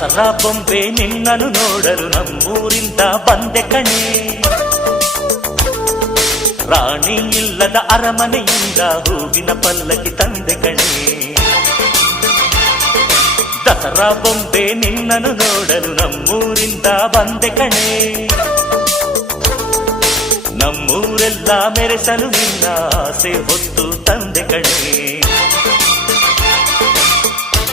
ದಸರಾ ಬೊಂಬೆ ನಿನ್ನನ್ನು ನೋಡಲು ನಮ್ಮೂರಿಂದ ಬಂದೆ ಕಣೆ. ರಾಣಿ ಇಲ್ಲದ ಅರಮನೆಯಿಂದ ಹೂವಿನ ಪಲ್ಲಕ್ಕಿ ತಂದೆ ಕಣೆ. ದಸರಾ ಬೊಂಬೆ ನಿನ್ನನ್ನು ನೋಡಲು ನಮ್ಮೂರಿಂದ ಬಂದೆ ಕಣೆ. ನಮ್ಮೂರೆಲ್ಲ ಮೆರೆಸಲು ನಿನ್ನ ಆಸೆ ಹೊತ್ತು ತಂದೆ ಕಣೆ.